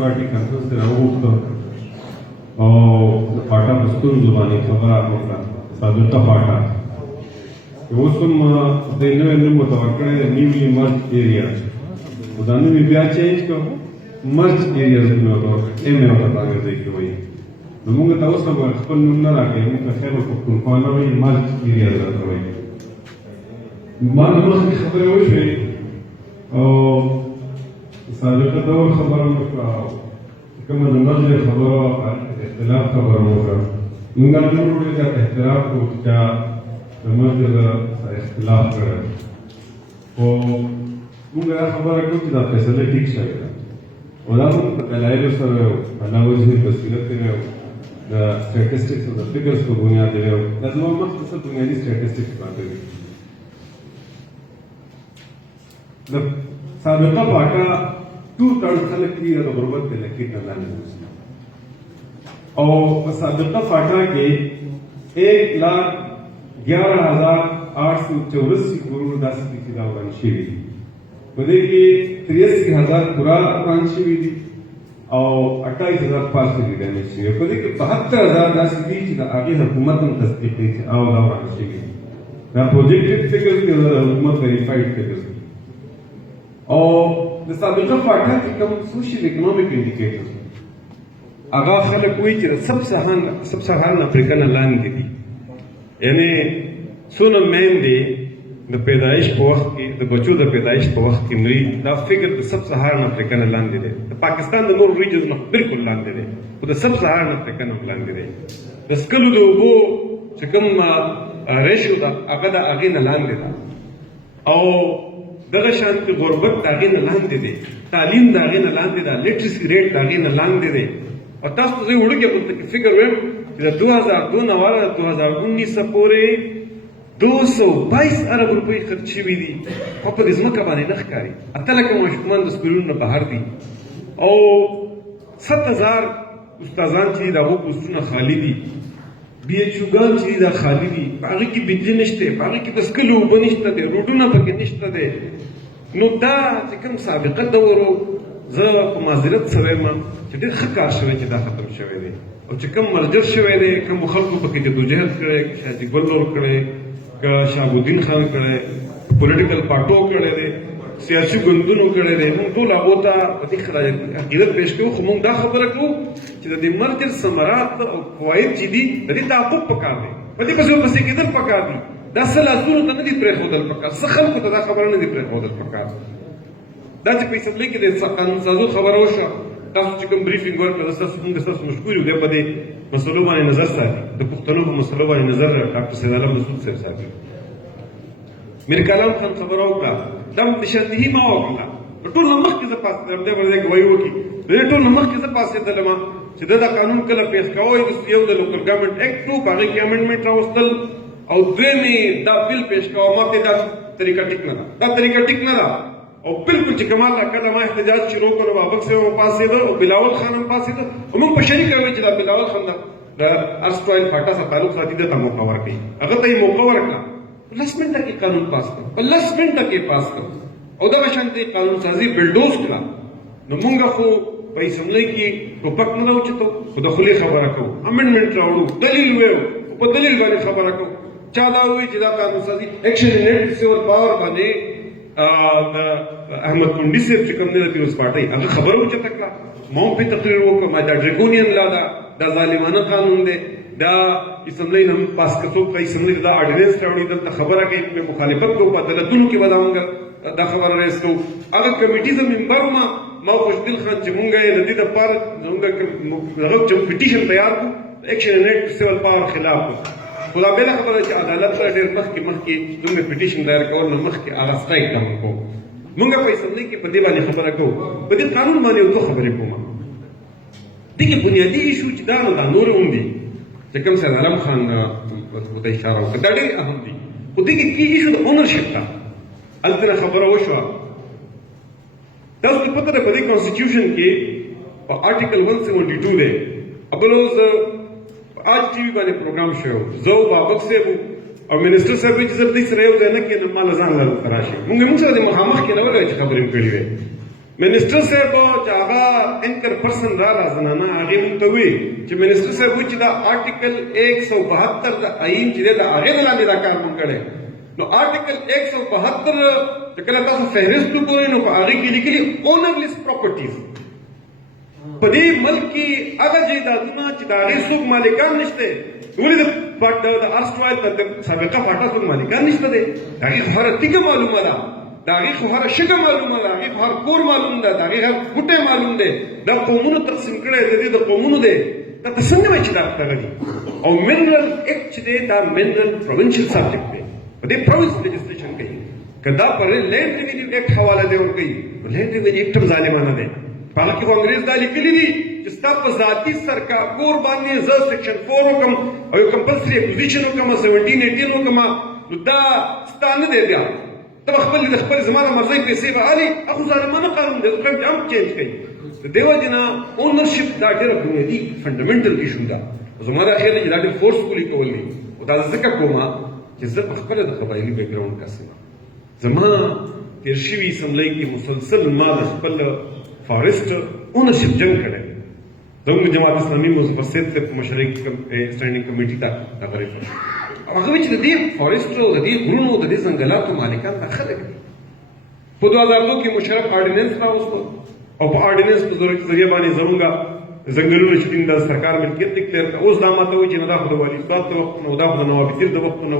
पार्टी कांग्रेस के रावत और पाटा बस्तूर जुबानी खबर आपका सादुता पाटा उसम देने में मुतवक्किल न्यूली मर्ज एरिया उदाहरण में भी चेंज को मर्ज एरिया में होता है में होता है देखिए वही नमूंगे तो उसम खबर नमूना लाके मुझे खैर को कुंपाना वही मर्ज एरिया रहता है मालूम है खबर है वही और सादुता तो खबर का كما نمرجع خبر اختلاف خبر موقع نقدر نقول إذا اختلاف وكذا نمرجع اختلاف كذا ونقدر خبر كم كذا فيصلة ठीक شيء ولكن دلائل سر على وجه البصيرة the statistics और the figures को बुनियाद दे रहे हो लازم हम मख्तसर बुनियादी statistics बातें करें साबिक़ा पाटा 2/3 खलक की गुरबत के लकीर न लाने और साबिक़ा फाटा के 1,11,884 करोड़ 10 फीसद अफगान शीवी बदे के 83,000 पूरा अफगान शीवी थी और 28,500 गिरने शीवी बदे के 72,000 10 फीसद आगे हुकूमत ने तस्दीक की और अफगान शीवी ना प्रोजेक्टेड फिगर्स के हुकूमत वेरीफाइड फिगर्स और د سابقه پاټا کې کوم سوشل اکنامک انډیکیټرز هغه خلک وایي چې سب سهارن افریقا نه لاندې دي یعنی څونه میندې د پیدایش په وخت کې د بچو د پیدایش په وخت کې مري دا فکر د سب سهارن افریقا نه لاندې دی د پاکستان د نور ریجنز نه بالکل لاندې دی خو د سب سهارن افریقا نه لاندې دی د سکلو د اوبو چې کوم ریشو ده هغه د هغې نه لاندې ده او دغه شانتي غربت داغې نه لاندې دی تعلیم داغې نه لاندې ده لیټرسي ریټ داغې نه لاندې دی او تاسو ته زه وړوکی غونته کې فکر وایم چې د 2002 نه واله 2019 پورې 222 ارب روپۍ خرڅ شوي دي خو په دې ځمکه باندې نه ښکاري 8 لکه ماشومان د سکولونو نه بهر دي او 7,000 استادان چې د هغو پوسټونه خالي دي بی ایچ اوګان چې دا خالی دي په هغې کې بجلي نشته په هغې کې د څښلو اوبه نشته دی روډونه پکې نشته دی نو دا چې کوم سابقه دور و زه په معذرت سره یم چې ډېر ښه کار شوی چې دا ختم شوی دی او چې کوم مرجر شوی دی کومو خلکو پکې جدوجهد کړی که شاه جګبل لور کړی که شهابالدین خان کړی پولیټیکل پارټو کړی دی سیاسي ګوندونو کړی دی موږ ټول هغو ته په دې عقیدت پیش کوو خو موږ دا خبره کوو چې د دې مرجر ثمرات او فواید چې دي د دې تعقب پکار دی په دې پسې ورپسې کېدل پکار دي دا څه لاسونو ته نه دي پرېښودل پکار څه خلکو ته دا خبره نه دي پرېښودل پکار دا چې په اسمبلۍ کې د قانون سازو خبره وشوه تاسو چې کوم بریفینګ ورکړه موږ ستاسو مشکور یو دی په دې مسلو باندې نظر ساتي د پښتنو په مسلو باندې نظر ډاکټر سید عالم مسعود صاحب ساتي میر کلام خان خبره وکړه دا نشاندهي ما وکړه ټول نه مخکې زه پاسېدلم دی باندې ګواهي وکړي د دې ټول نه مخکې زه پاسېدلم چې دا قانون کله پیش کوی یو د لوکل ګورنمنټ ایکټ و په هغې کې امنډمنټ راوستل او دویمې دا بل پیش کوه ما ته دا طریقه ټیک نه ده دا طریقه ټیک نه ده او بالکل چې کمال کله ما احتجاج شروع کړو بابک صاحب هم پاسېده او بلاول خان هم پاسېده او موږ په شریکه وایو چې دا بلاول خان د ارسطوایل فاټا سره تعلق ساتي ده ته موقع ورکړي هغه ته یې موقع ورکړه 10 منټه کې قانون پاس کړ په 10 منټه کې پاس کړ او دغه شانتي قانون سازي بلډوز کړه نو موږ خو په اسمبلۍ کې ټوپک نه راوچتو خو د خولې خبره کوو امنډمنټ راوړو دلیل وایو په دلیل باندې خبره کوو چا دا وایي چې دا قانون سازي ایکشن نیټ سیول پاور باندې د احمد کونډي صاحب چې کوم دی د پیپلز پارټۍ هغه خبره اوچته کړه ما هم پرې تقریر وکړه ما دا ډریګونین لا ده دا ظالمانه قانون دی دا اسمبلۍ نه پاس کړو په اسمبلۍ دا اډیننس راوړي دلته خبره کوي مخالفت کوو په عدالتونو کې به دا خبره رایست کوو هغه کمیټي زه ممبر ما خوشدل خان چې مونږ یې د دې دپاره زموږ هغه چې پټیشن تیار کړو ایکشن نیټ سیول پاور خلاف کړو خو دا بله خبره چې عدالت سره ډېر مخکې زموږ پټیشن دایر کول نه مخکې هغه سټرایک ډاون کوو مونږ په اسمبلۍ کې په دې باندې خبره کوو په دې قانون باندې یو څو خبرې کوم دې کې بنیادي ایشو چې دا نو دا نور هم دي چې کوم سید عالم خان ورته اشاره وکړه دا ډېر اهم دي خو دې کې کی ایشو د اونرشپ ته هلته خبره وشوه تاسو ته پته ده په دې کانسټیټیوشن کې په آرټیکل 172 دی بل اوس آج ټي وي باندې پروګرام شوی زه او بابک صاحب او منسټر صاحب چې زه دې سره یو ځای نه کېدم ما له ځان له راشي موږ سره د مخامخ کې نه وایو چې خبرې مو کړې وې منسٹر صاحب چاہا اینکر پرسن را زنانا آگے منتوی چی منسٹر صاحب وچی دا آرٹیکل 172 دا آئین چی دے دا آگے دلانے دا کار منکڑے نو آرٹیکل 172 چکل تاسو فہرست کوئی نو آگے کی لکلی اونرلیس پراپرٹیز پدی ملک کی اگر جیدادونا چی دا آگے سوک مالکان نشتے ولی دا ارسٹوائل سابقہ پاٹا سوک مالکان نشتے دے آگے خفارہ تیگا معلوم دا داغی خفارہ شگا معلوم دا داغی خفار کور معلوم دا داغی خفار بھٹے معلوم دے دا قومونو تقسیم کرے دا قومونو دے دا تسنگ میں چی دا دی او منرل ایک چی دے دا منرل پروونشل سبجیکٹ دے دے پروونس لیجسلیشن کئی کہ دا پر لینڈ ریوینیو ایکٹ حوالہ دے اور کئی لینڈ ریوینیو ایکٹ ظالمانہ دے حالانکہ وہ انگریز دا لکلی دی جستا پا ذاتی سرکار کور باندی زر سیکشن 4 حکم او کمپلسری اکوزیشن حکم 1718 حکم دا ستان دے دیا تب اخبر زمانہ مرضی پیسے با آلی اخو ظالمانہ قانون دے تو ہم چینج کئی دیو جنا اونرشپ دا دیر بنیادی فنڈامنٹل ایشو دا زمانہ خیر ہے جدا دیر فورس کولی کولی و دا ذکر کوما کہ زر اخبر دا قبائلی بیک گراؤنڈ کا سنا زمانہ تیرشیوی اسمبلی کی مسلسل ما دا خپل فارسٹ اونرشپ جنگ کرے زنگ جماعت اسلامی مفسد سے مشرق اسٹینڈنگ کمیٹی تا غریب هغه چې د دې فارسټ او د دې غرونو د دې ځنګلاتو مالکان دا خلک دي په 2002 کې مشرف آرډیننس راوستو او په آرډیننس په ذریعہ باندې زمونږه ځنګلونه چې د سرکار ملکیت ډیکلیئر کړ اوس دا ماته وایي چې نه دا خو د والي صاحب ته وخت نه دا خو د نواب پیر د وخت نه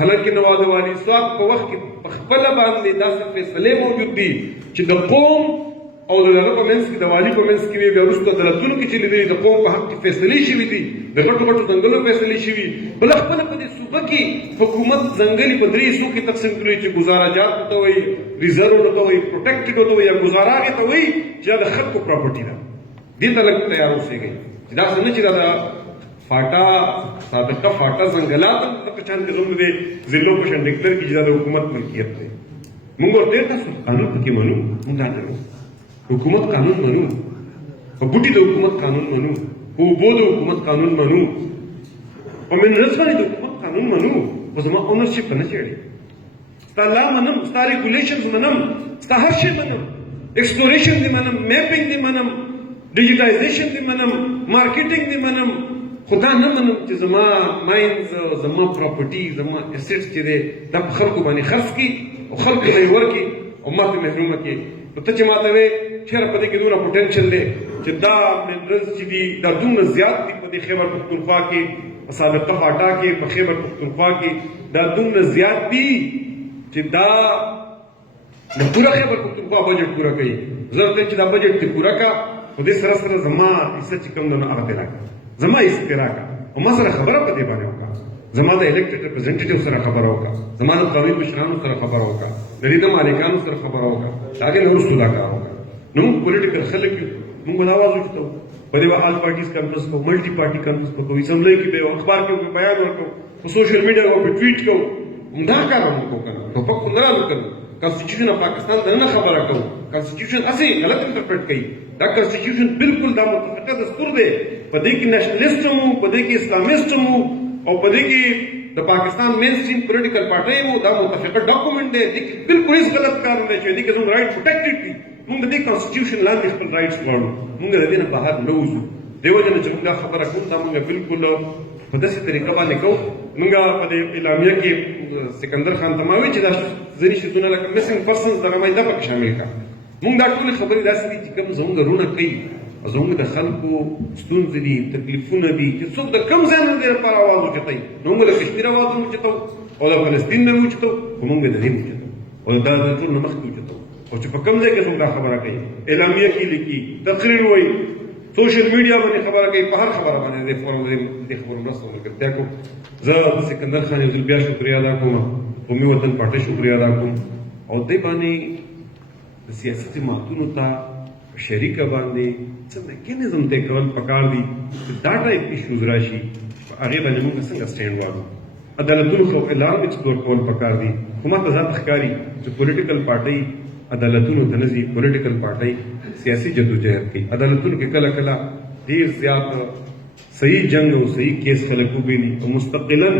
حالانکه نواب د والي صاحب په وخت کې په خپله باندې داسې فیصلې موجود دي چې د قوم او د هغه په منځ کې د والي په منځ کې بیا وروسته عدالتونو کې چې لیدلي د قوم په حق کې فیصلې شوي دي د غټو غټو ځنګلو فیصلې شوي بل خپله په دې صوبه کې حکومت ځنګلي په 3 حصو کې تقسیم کړي چې ګزاره جات ته وایي ریزرو ته وایي پروټیکټډ ته وایي یا ګزاره هغې ته وایي چې دا د خلکو پراپرټي ده دې ته لږ تیار اوسېږئ چې دا څه نه چې دا د فاټا سابقه فاټا ځنګلات هم دغه شان کې زموږ د ضلعو په شان ډیکلیئر کړي چې دا د حکومت ملکیت دی موږ ورته تاسو قانون پکې منو موږ دا نه حکومت قانون منو په بوټي د حکومت قانون منو په اوبو د حکومت قانون منو په منرلز باندې د حکومت قانون منو خو زما اونرشپ نه چېړي ستا لا منم ستا ریګولیشنز منم ستا هر شی منم ایکسپلوریشن دی منم میپینګ دی منم ډیجیټایزیشن دی منم مارکیټینګ دی منم خو دا نه منم چې زما ماینز زما پراپرټي زما اسیټس چې دی دا په خلکو باندې خرڅ کړي او خلکو ته یې ورکړي او ما ته محرومه کړي نو ته چې ما ته وایې چېرې په دې کې دومره پوټینشل دی چې دا منرلز چې دي دا دومره زیات دي په دې خیبر پختونخوا کې په سابقه فاټا کې په خیبر پختونخوا کې دا دومره زیات دي چې دا د پوره خیبر پختونخوا بجټ پوره کوي ضرورت دی چې دا بجټ دې پوره کا خو دې سره سره زما حصه چې کوم دی نو هغه دې راکړه زما حصه دې راکړه او ما سره خبره په دې باندې وکړه زما د الیکټډ ریپرزینټیټیو سره خبره وکړه زما د قومي مشرانو سره خبره وکړه د دې د مالکانو سره خبره وکړه هغې نه وروسته دا کار وکړه نو موږ پولیټیکل خلک یو موږ به دا آواز اوچتو په دې به آل پارټیز کانفرنس کوو ملټي پارټي کانفرنس به کوو اسمبلی کې به یو اخبار کې به بیان ورکوو په سوشل میډیا به ټویټ کوو همدا کار موږ کوو که نه ټوپک خو نه راوکړو کانسټیټیوشن آف پاکستان ته نه خبره کوو کانسټیټیوشن هسې غلط انټرپریټ کوي دا کانسټیټیوشن بالکل دا متفقه دستور دی په دې کې نیشنلسټ هم وو په دې کې اسلامسټ هم وو او په دې کې د پاکستان مین سټریم پولیټیکل پارټۍ وو دا متفقه ډاکومنټ دی دې کې بالکل هېڅ غلط کار نه دی چې دې کې زموږ رایټ پروټیکټډ دي موږ د دې کانسټیټیوشن لاندې خپل رایټس غواړو موږ د دې نه بهر نه وځو دیو جن چې موږ خبره کوو دا موږ بالکل په داسې طریقه باندې کوو موږ په دې اعلامیه کې سکندر خان ته ما وایي چې دا ځینې شیدونه لکه مسنګ پرسنز دغه باندې دا پکې شامل کړه موږ دا ټولې خبرې داسې دي چې کوم زموږ رونه کوي زموږ د خلکو ستونزې دي تکلیفونه دي چې څوک د کم ځای نه دې لپاره اواز اوچتوي نو موږ د کشمیر اواز اوچتو او د فلسطین نه اوچتو خو موږ د دې اوچتو او دا د ټول نه مخکې اوچتو او چې په کم ځای کې څوک دا خبره کوي اعلامیه کې لیکي تقریر وایي سوشل میډیا باندې خبره کوي په هر خبره باندې د خبرو مرسته ملګرتیا کوم زه د سکندر خان یو ځل بیا شکریا ادا کوم قومي وطن پارټۍ شکریا ادا کوم او دې باندې د سیاسي جماعتونو ته په شریکه باندې څه میکانیزم طی کول پکار دي چې دا ټایپ ایشوز راشي په هغې باندې موږ څنګه سټینډ واخلو عدالتونو خو اعلان ایکسپلور کول پکار دي خو ما ته ذات ښکاري چې پولیټیکل پارټۍ عدالتونو ته نه ځي پولیټیکل پارټۍ سیاسي جدوجہد کوي عدالتونو کې کله کله ډېر زیات صحیح جنګ او صحیح کیس خلک وګڼي او مستقلا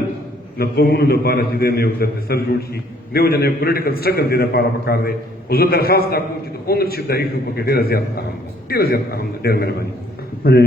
د قومونو لپاره چې دی نه یو سر جوړ شي دیو جن یو پولیټیکل سټرګل دی لپاره پکار دی او زه درخواست دا کوم چې د اونرشپ د ایشو په کې ډېره زیات اهم ده، ډېره زیات اهم ده. ډېر مهرباني.